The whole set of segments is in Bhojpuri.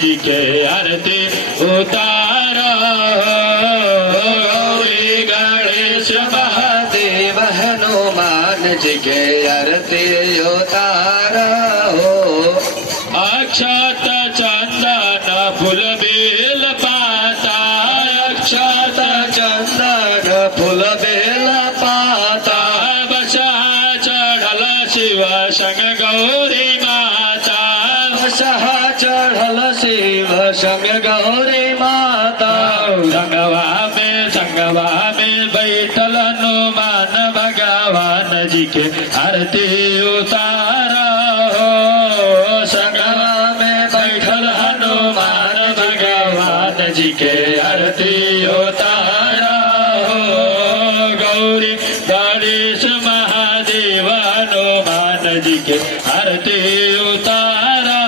जी के आरती उतारो गौरी गणेश महादेव हनुमान जी के आरती उतारो अक्षत चंदन फूल बेल पाता अक्षत चंदन फूल बेल पाता बसा चढ़ल शिव संग गौरी माता बसा चढ़ल शिव संग गौरी माता संगवा में बैठल हनुमान भगवान जी के आरती उतारा संगवा में बैठल हनुमान भगवान जी के आरती उतारा गौरी गणेश महादेव हनुमान जी के आरती उतारा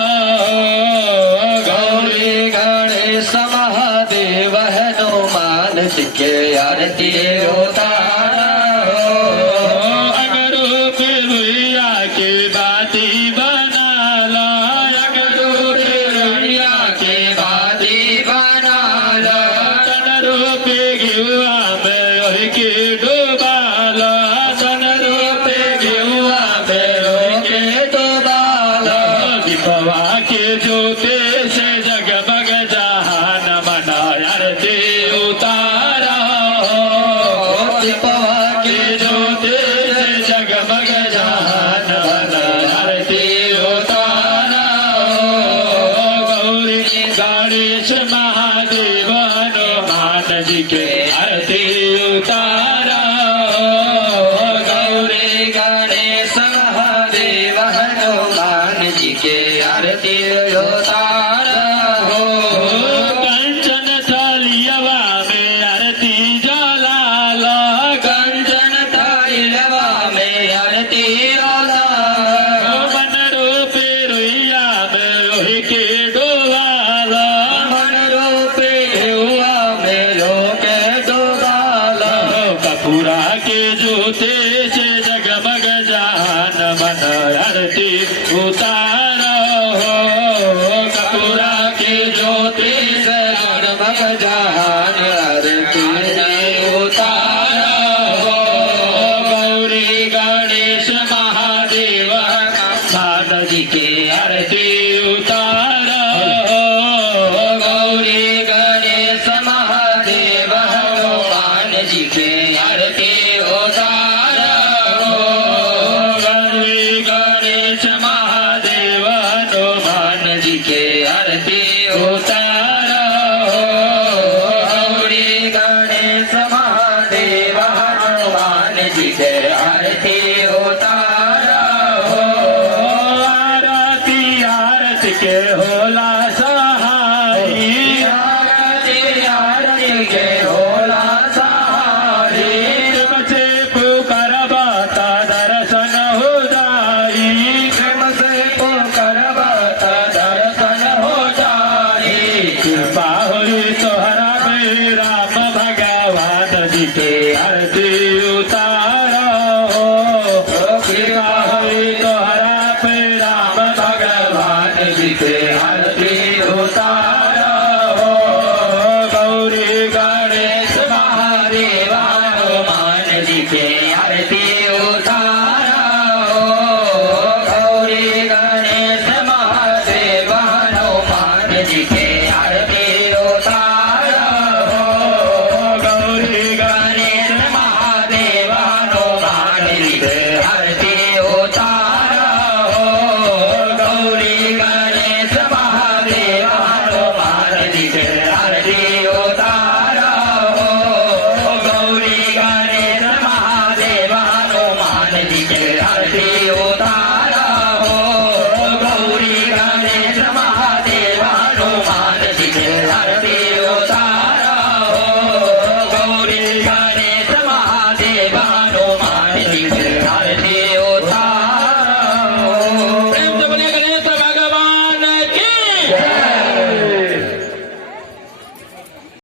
गौरी गणेश महादेव हनुमान जी के आरती उतारा अगरूप रुइया के बाती बना ला अगरूप रुइया के बाती बना ला तन रूप गिवा में ओहि के डुबाला तन रूप गिवा में ओहि के डुबाला दीपवा के ज्योति से जगमग जहान मना आरती उतारा दीपवा के ज्योति से जगमग जहान मना आरती उतारा गौरी गणेश महादेव हनुमान जी के आरती उतारा गौरी गणेश महादेव हनुमान जी के आरती उतारा कंचन थालियवा में आरती जलाला कंचन थालियवा में आरती वाला मन रूपे रुइया में ओहि के डोवाला मन रूपे हुआ में लोके डोबाला कपूरा के ज्योति से जगमग जहान मन आरती उतारा कपूरा के ज्योति से जगमग जहान आरती उतारा गौरी गणेश महादेव हनुमान जी के आरती उतारा गौरी गणेश महादेव हनुमान जी के आरती उतारा गौरी गणेश महादेव हनुमान जी के आरती उतारा गौरी गणेश महादेव हनुमान जी के आरती उतारा आरती आरती के होला सहारी आरती आरती के होला सहारी बचे पुकार बाता दर्शन हो जाई प्रेम से पुकार बाता दर्शन हो जाई कृपा होई तोहरा पे राम भगवान जी के आरती उतारा कृपा होई तोहरा पे राम भगवान जी के आरती उतारा गौरी गणेश महादेव हनुमान जी के आरती उतारा गौरी गणेश महादेव हनुमान जी के